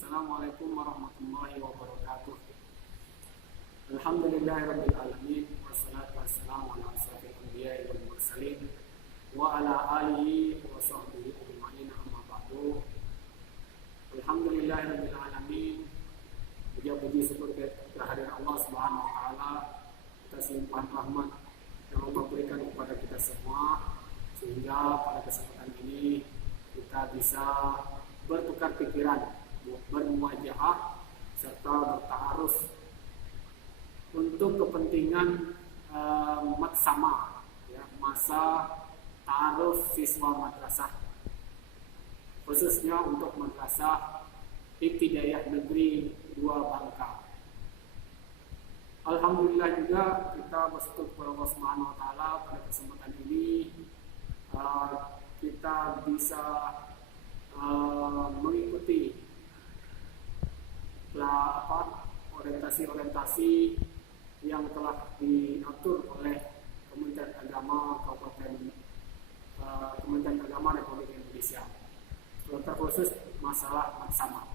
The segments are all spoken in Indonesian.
Assalamualaikum warahmatullahi wabarakatuh. Alhamdulillahirabbil alamin wassalatu wassalamu ala asyrofil anbiya'i wal mursalin wa ala alihi wa sahbihi ajma'in amma ba'du. Alhamdulillahirabbil alamin. Puji syukur kehadiran Allah Subhanahu wa taala atas limpahan rahmat yang Allah berikan kepada kita semua, sehingga pada kesempatan ini kita bisa bertukar pikiran, bermuajahah serta bertaaruf untuk kepentingan maksama, ya, masa ta'aruf siswa madrasah, khususnya untuk madrasah Ibtidaiyah Negeri 2 Bangka. Alhamdulillah juga kita bersyukur kepada Allah Subhanahu wa taala pada kesempatan ini kita bisa mengikuti orientasi-orientasi yang telah diatur oleh Kementerian Agama Kementerian Agama Republik Indonesia, terkhusus masalah maksama.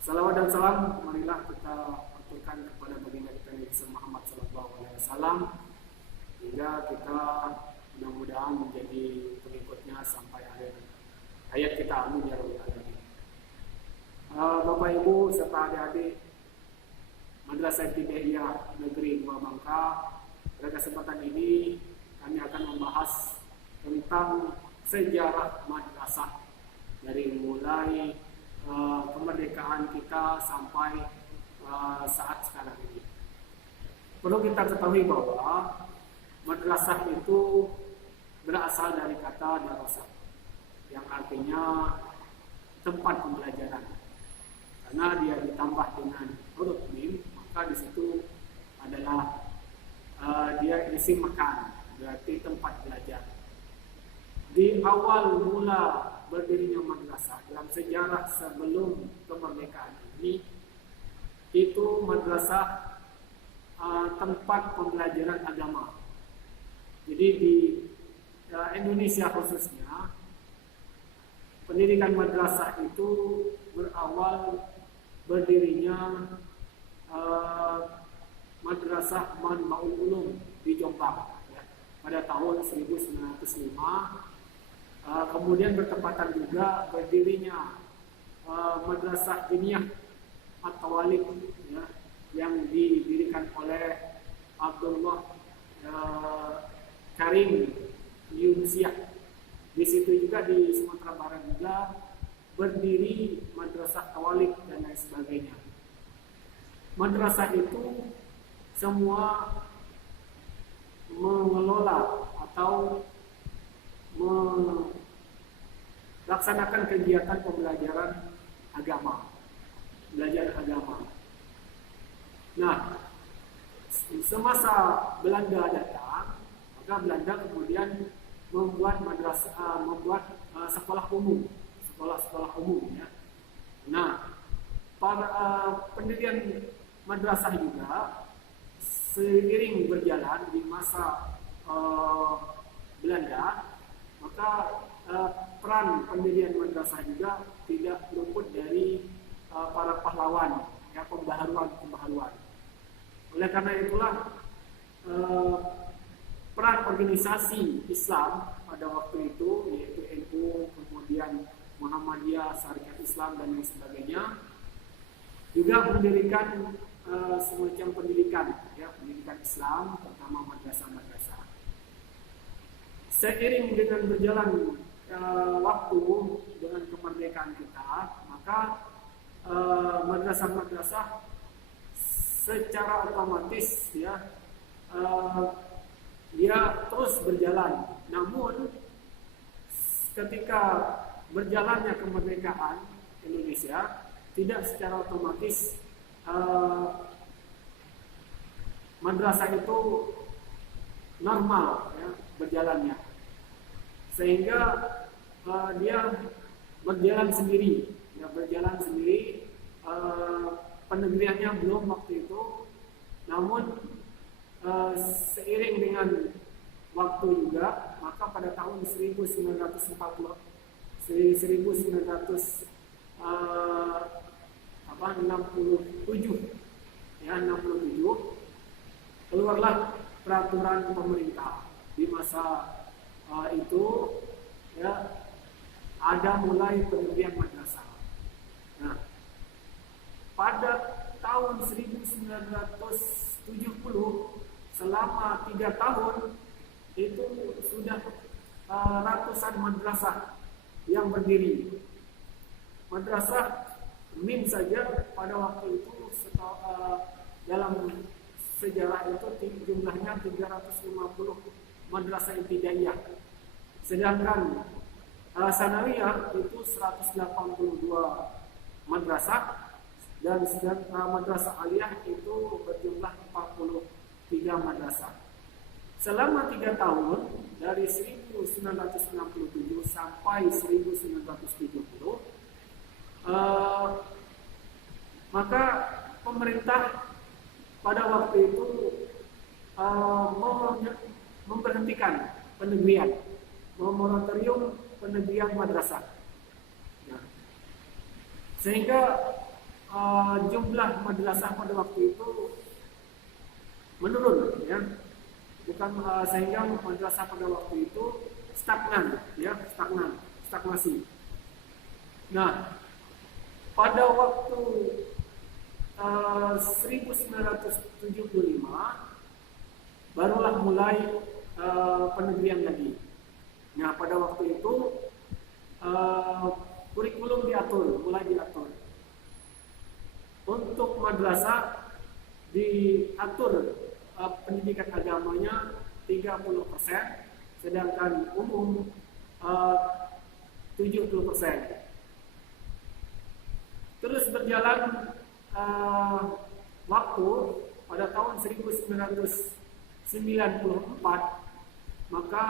Salawat dan salam marilah kita aturkan kepada baginda kita Nabi Muhammad SAW, hingga kita mudah-mudahan menjadi pengikutnya sampai akhir hayat kita. Amin ya rabbal alamin. Bapak Ibu serta adik-adik Madrasah Ibtidaiyah Negeri 2 Bangka, pada kesempatan ini kami akan membahas tentang sejarah madrasah dari mulai kemerdekaan kita sampai saat sekarang ini. Perlu kita ketahui bahwa madrasah itu berasal dari kata darasah, yang artinya tempat pembelajaran. Karena dia ditambah dengan huruf mim, maka di situ adalah dia isim makan, berarti tempat belajar. Di awal mula berdirinya madrasah dalam sejarah sebelum kemerdekaan ini, itu madrasah tempat pembelajaran agama. Jadi di Indonesia khususnya, pendidikan madrasah itu berawal berdirinya Madrasah Manbaul Ulum di Jombang, ya, pada tahun 1905. Kemudian bertepatan juga berdirinya Madrasah Diniyah At-Tawalib, ya, yang didirikan oleh Abdullah Karim Yunusiah. Di situ juga di Sumatera Barat juga berdiri Madrasah Tawalib dan lain sebagainya. Madrasah itu semua mengelola atau melaksanakan kegiatan pembelajaran agama, belajar agama. Nah, semasa Belanda datang, maka Belanda kemudian membuat madrasah, sekolah umum, ya. Nah, para pendirian madrasah juga seiring berjalan di masa Belanda, maka peran pendirian madrasah juga tidak luput dari para pahlawan, ya, pembaharuan. Oleh karena itulah peran organisasi Islam pada waktu itu, yaitu NU, kemudian Muhammadiyah, Syarikat Islam dan lain sebagainya, juga mendirikan semacam pendidikan, ya, pendidikan Islam, terutama madrasah-madrasah. Seiring dengan berjalan waktu dengan kemerdekaan kita, maka madrasah-madrasah secara otomatis, ya, dia terus berjalan. Namun ketika berjalannya kemerdekaan Indonesia, tidak secara otomatis madrasah itu normal, ya, berjalannya, sehingga dia berjalan sendiri, ya, penegriannya belum waktu itu. Namun seiring dengan waktu juga, maka pada tahun 1940 eh, 67 ya 67 keluarlah peraturan pemerintah di masa itu ya ada mulai pendirian madrasah. Nah, pada tahun 1970 selama 3 tahun itu sudah ratusan madrasah yang berdiri. Madrasah MIN saja pada waktu itu dalam sejarah itu jumlahnya 350 madrasah ibtidaiyah. Sedangkan sanawiyah itu 182 madrasah dan madrasah aliyah itu berjumlah 43 madrasah. Selama 3 tahun dari 1967 sampai 1970 maka pemerintah pada waktu itu memberhentikan penegrian, memoratorium penegrian madrasah. Nah, sehingga jumlah madrasah pada waktu itu menurun, ya. Bukan sehingga madrasah pada waktu itu stagnan, ya, stagnasi. Nah, pada waktu 1975 barulah mulai penegrian lagi. Nah, pada waktu itu kurikulum mulai diatur. Untuk madrasah diatur pendidikan agamanya 30%, sedangkan umum 70%. Terus berjalan waktu pada tahun 1994 maka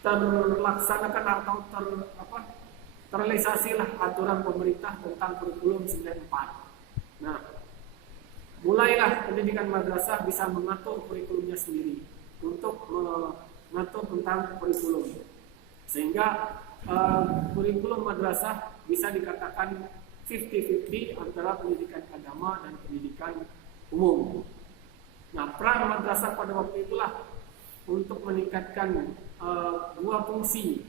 terlaksanakan atau terrealisasilah aturan pemerintah tentang kurikulum 94. Nah, mulailah pendidikan madrasah bisa mengatur kurikulumnya sendiri untuk mengatur tentang kurikulum, sehingga kurikulum madrasah bisa dikatakan 50-50 antara pendidikan agama dan pendidikan umum. Nah, peran madrasah pada waktu itulah untuk meningkatkan dua fungsi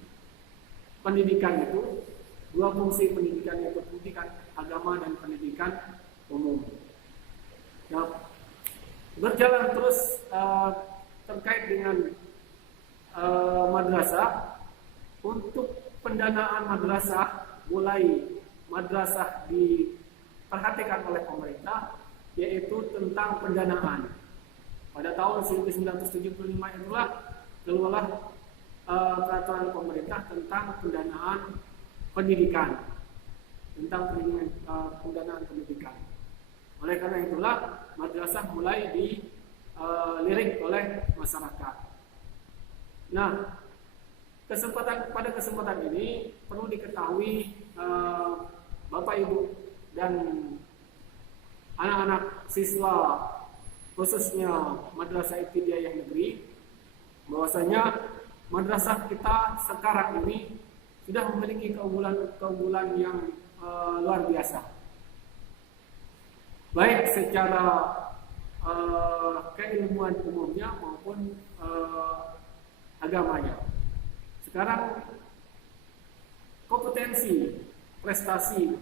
pendidikan itu, pendidikan agama dan pendidikan umum. Nah, berjalan terus terkait dengan madrasah. Untuk pendanaan madrasah, mulai madrasah diperhatikan oleh pemerintah, yaitu tentang pendanaan. Pada tahun 1975 itulah keluarlah peraturan pemerintah tentang pendanaan pendidikan, pendanaan pendidikan. Oleh karena itulah madrasah mulai dilirik oleh masyarakat. Nah, pada kesempatan ini perlu diketahui Bapak Ibu dan anak-anak siswa khususnya Madrasah Ibtidaiyah Negeri bahwasanya madrasah kita sekarang ini sudah memiliki keunggulan yang luar biasa, baik secara keilmuan umumnya maupun agamanya. Sekarang kompetensi prestasi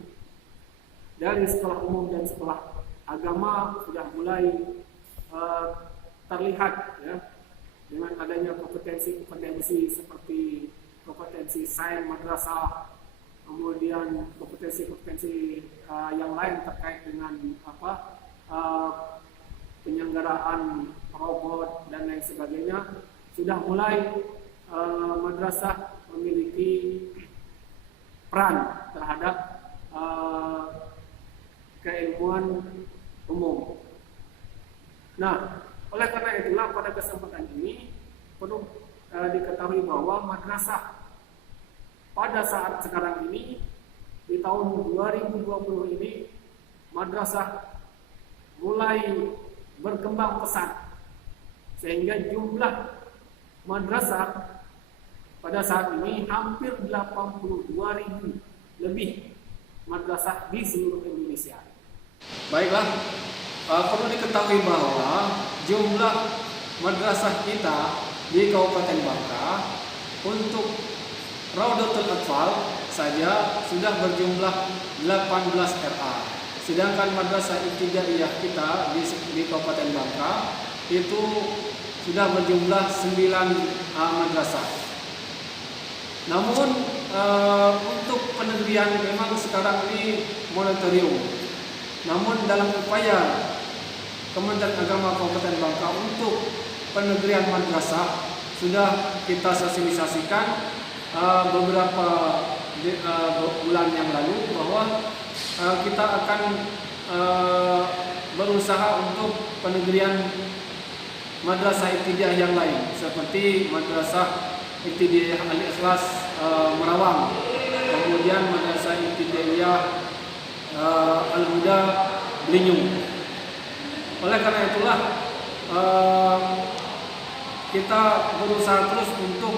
dari sekolah umum dan sekolah agama sudah mulai terlihat, ya, dengan adanya kompetensi seperti kompetensi sains madrasah, kemudian kompetensi yang lain terkait dengan penyelenggaraan robot dan lain sebagainya. Sudah mulai madrasah memiliki peran terhadap keilmuan umum. Nah, oleh karena itulah pada kesempatan ini perlu diketahui bahwa madrasah pada saat sekarang ini di tahun 2020 ini madrasah mulai berkembang pesat, sehingga jumlah madrasah pada saat ini hampir 82.000 lebih madrasah di seluruh Indonesia. Baiklah, perlu diketahui bahwa jumlah madrasah kita di Kabupaten Bangka untuk Raudatul Atfal saja sudah berjumlah 18 RA. Sedangkan madrasah ibtidaiyah kita di Kabupaten Bangka itu sudah berjumlah 9 madrasah. Namun untuk penegrian memang sekarang ini moratorium. Namun dalam upaya Kementerian Agama Kabupaten Bangka untuk penegrian madrasah sudah kita sosialisasikan beberapa bulan yang lalu bahwa kita akan berusaha untuk penegrian madrasah ibtidaiyah yang lain seperti madrasah ibtidaiyah Al-Ikhlas Merawang, kemudian madrasah ibtidaiyah Al-Huda Belinyung. Oleh karena itulah kita berusaha terus untuk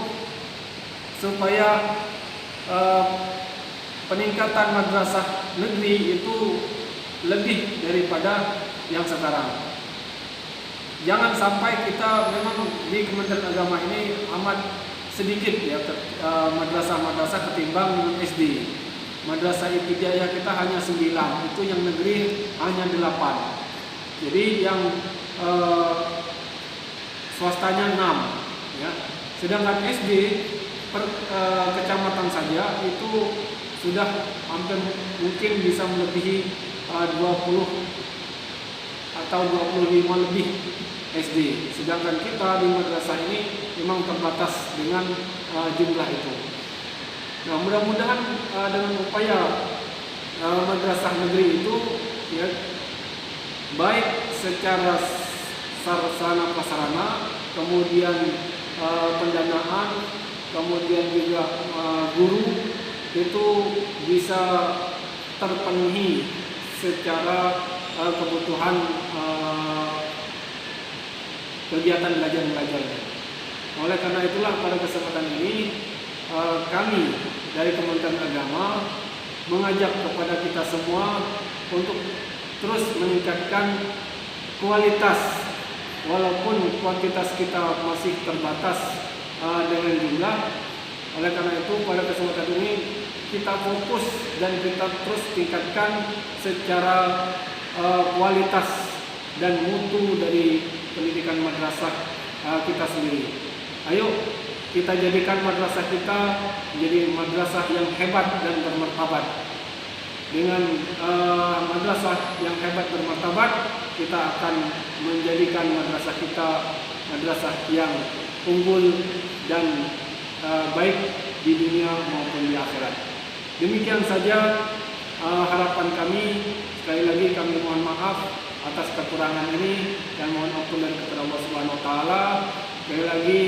supaya peningkatan madrasah negeri itu lebih daripada yang sekarang. Jangan sampai kita memang di Kementerian Agama ini amat sedikit ya madrasah-madrasah ketimbang dengan SD. Madrasah ibtidaiyah kita hanya 9, itu yang negeri hanya 8. Jadi yang swastanya 6 ya. Sedangkan SD per kecamatan saja itu sudah hampir mungkin bisa melebihi 20 atau 25 lebih SD. Sedangkan kita di madrasah ini memang terbatas dengan jumlah itu. Nah, mudah-mudahan dengan upaya madrasah negeri itu ya, baik secara sarana prasarana, kemudian pendanaan, kemudian juga guru itu bisa terpenuhi secara kebutuhan kegiatan belajar-belajarnya. Oleh karena itulah pada kesempatan ini kami dari Kementerian Agama mengajak kepada kita semua untuk terus meningkatkan kualitas, walaupun kuantitas kita masih terbatas dengan jumlah. Oleh karena itu pada kesempatan ini kita fokus dan kita terus tingkatkan secara kualitas dan mutu dari pendidikan madrasah kita sendiri. Ayo kita jadikan madrasah kita menjadi madrasah yang hebat dan bermartabat. Dengan madrasah yang hebat bermartabat, kita akan menjadikan madrasah kita madrasah yang unggul dan baik di dunia maupun di akhirat. Demikian saja harapan kami. Sekali lagi kami mohon maaf atas kekurangan ini dan mohon ampun dari kepada Allah Subhanahu wa taala. Sekali lagi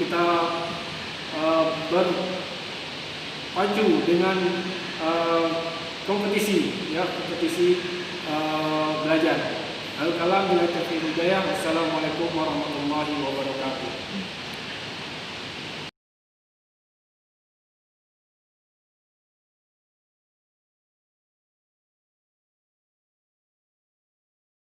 kita berpacu dengan kompetisi belajar. Al-kalam bila taufiq hidayah. Wassalamualaikum warahmatullahi wabarakatuh.